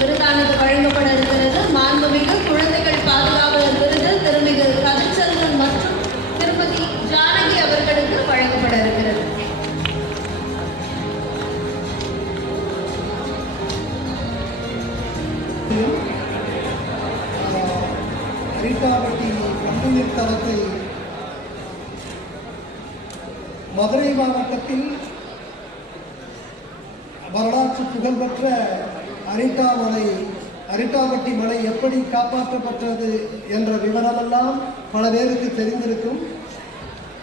விருதானது வழங்கப்பட இருக்கிறது மாண்புமிகு குழந்தைகள் பாதுகாவலர் விருது திருமிகு ரவிச்சந்திரன் மற்றும் திருமதி ஜானகி அவர்களுக்கு வழங்கப்பட இருக்கிறது அரிட்டாவட்டி பங்குநீர் தளத்தை மதுரை மாவட்டத்தில் வரலாற்று புகழ்பெற்ற அரிட்டாமலை அரிட்டாவட்டி மலை எப்படி காப்பாற்றப்பட்டது என்ற விவரமெல்லாம் பல பேருக்கு தெரிந்திருக்கும்.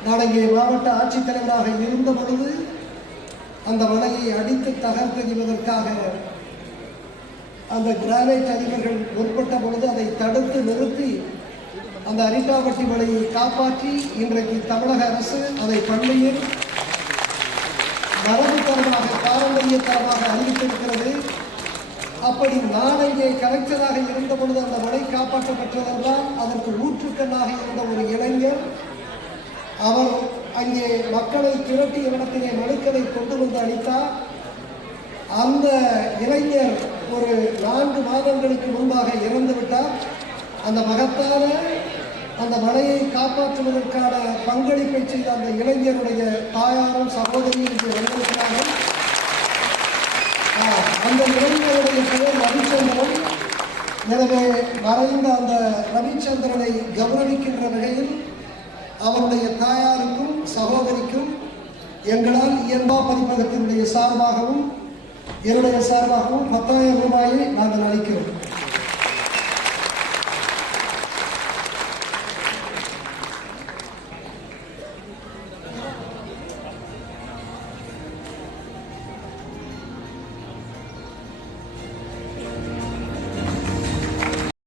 நான் இங்கே மாவட்ட ஆட்சித்தலைவராக இருந்த பொழுது அந்த மலையை அடித்து தகர்த்தெறிவதற்காக அந்த கிரானைட் அதிபர்கள் முற்பட்ட பொழுது அதை தடுத்து நிறுத்தி அந்த அரிட்டாவட்டி மலையை காப்பாற்றி இன்றைக்கு தமிழக அரசு அதை பள்ளியில் வரது தரமாக பாரம்பரிய தரமாக அறிவித்திருக்கிறது. அப்படி நான் இங்கே கலெக்டராக இருந்த பொழுது அந்த மலை காப்பாற்றப்பட்டதென்றால் அதற்கு ஊற்றுக்கண்ணாக இருந்த ஒரு இளைஞர். அவர் அங்கே மக்களை திரட்டி இடத்திலே மனுக்களை கொண்டு வந்து அளித்தார். அந்த இளைஞர் ஒரு நான்கு மாதங்களுக்கு முன்பாக இறந்து விட்டார். அந்த மகத்தான அந்த மலையை காப்பாற்றுவதற்கான பங்களிப்பை செய்த அந்த இளைஞருடைய தாயாரும் சகோதரியும் இங்கே வந்திருக்கிறார்கள். அந்த இளைஞருடைய பெயர் ரவிச்சந்திரன். எனவே மறைந்த அந்த ரவிச்சந்திரனை கௌரவிக்கின்ற வகையில் அவருடைய தாயாருக்கும் சகோதரிக்கும் எங்களால் இயல்பா பதிப்பகத்தினுடைய சார்பாகவும் என்னுடைய சார்பாகவும் பத்தாயிரம் ரூபாயை